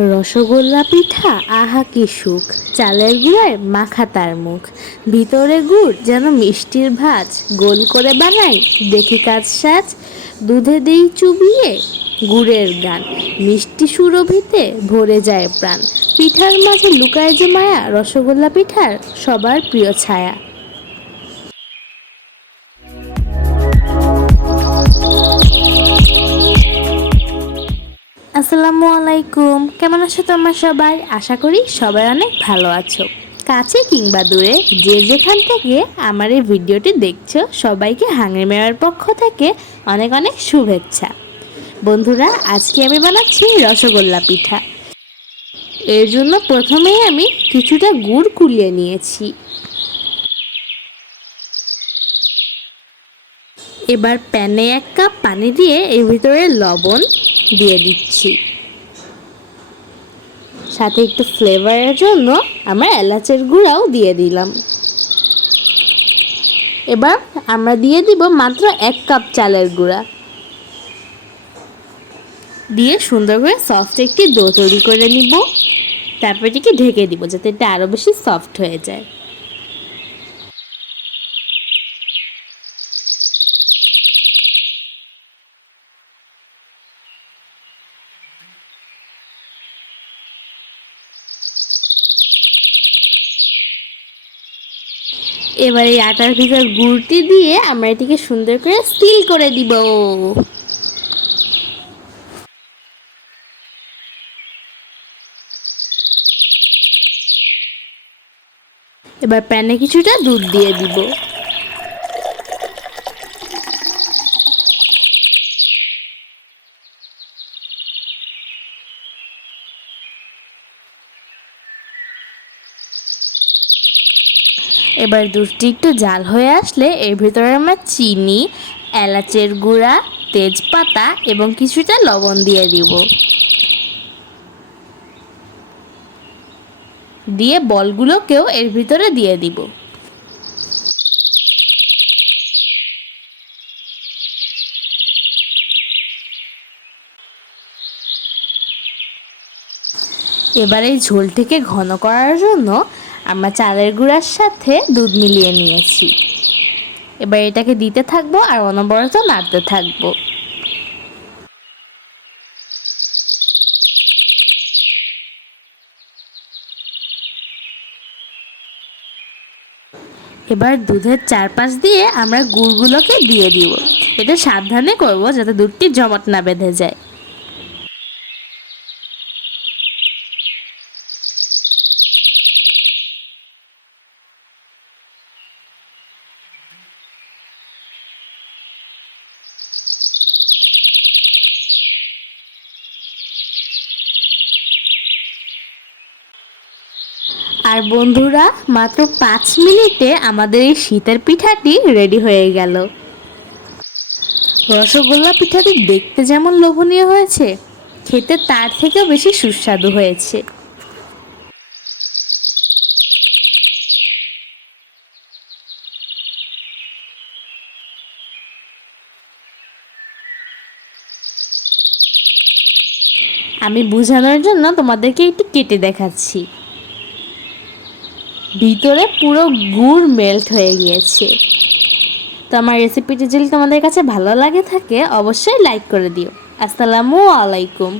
রসগোল্লা পিঠা আহা কি সুখ, চালের গুঁড়ায় মাখা তার মুখ, ভিতরে গুড় যেন মিষ্টির ভাঁজ, গোল করে বানাই দেখি কাজ সাজ, দুধে দেই চুবিয়ে গুড়ের গান, মিষ্টি সুরভিতে ভরে যায় প্রাণ, পিঠার মাঝে লুকায় যে মায়া, রসগোল্লা পিঠার সবার প্রিয় ছায়া। আসসালামু আলাইকুম, কেমন আছো তোমরা সবাই? আশা করি সবাই অনেক ভালো আছো। কাছে কিংবা দূরে যে যেখান থেকে আমার এই ভিডিওটি দেখছো, সবাইকে হাঙড়ি মেলার পক্ষ থেকে অনেক অনেক শুভেচ্ছা। বন্ধুরা, আজকে আমি বানাচ্ছি রসগোল্লা পিঠা। এর জন্য প্রথমেই আমি কিছুটা গুড় কুলিয়ে নিয়েছি। এবার প্যানে 1 কাপ পানি দিয়ে এর ভিতরে লবণ দিয়ে দিচ্ছি, সাথে একটু ফ্লেভারের জন্য আমরা এলাচের গুঁড়াও দিয়ে দিলাম। এবার আমরা দিয়ে দিব মাত্র 1 কাপ চালের গুঁড়া, দিয়ে সুন্দর করে সফট একটি ডো তৈরি করে নিব। তারপর এটিকে ঢেকে দিব যাতে এটা আরও বেশি সফট হয়ে যায়। এবার এই আটার ভিতর গুড়টি দিয়ে আমরা এটিকে সুন্দর করে সিল করে দিব। এবার প্যানে কিছুটা দুধ দিয়ে দিব। এবার দুধটি একটু জাল হয়ে আসলে এর ভিতরে আমরা চিনি, এলাচের গুঁড়া, তেজপাতা এবং কিছুটা লবণ দিয়ে দিব। দিয়ে বলগুলোকেও এর ভিতরে দিয়ে দিব। এবার এই ঝোলটিকে ঘন করার জন্য আমরা চালের গুঁড়ার সাথে দুধ মিলিয়ে নিয়েছি। এবার এটাকে দিতে থাকবো আর অনবরত নাড়তে থাকবো। এবার দুধের চারপাশ দিয়ে আমরা গুড়গুলোকে দিয়ে দিব। এটা সাবধানে করব যাতে দুধটি জমাট না বেঁধে যায়। আর বন্ধুরা, মাত্র 5 মিনিটে আমাদের এই শীতের পিঠাটি রেডি হয়ে গেল। রসগোল্লা পিঠাটি দেখতে যেমন লোভনীয় হয়েছে, খেতে তার থেকেও বেশি সুস্বাদু হয়েছে। আমি বোঝানোর জন্য তোমাদেরকে একটু কেটে দেখাচ্ছি। ভিতরে পুরো গুড় মেল্ট হয়ে গিয়েছে। তো আমার রেসিপিটি যদি তোমাদের কাছে ভালো লাগে থাকে, অবশ্যই লাইক করে দিও। আসসালামু আলাইকুম।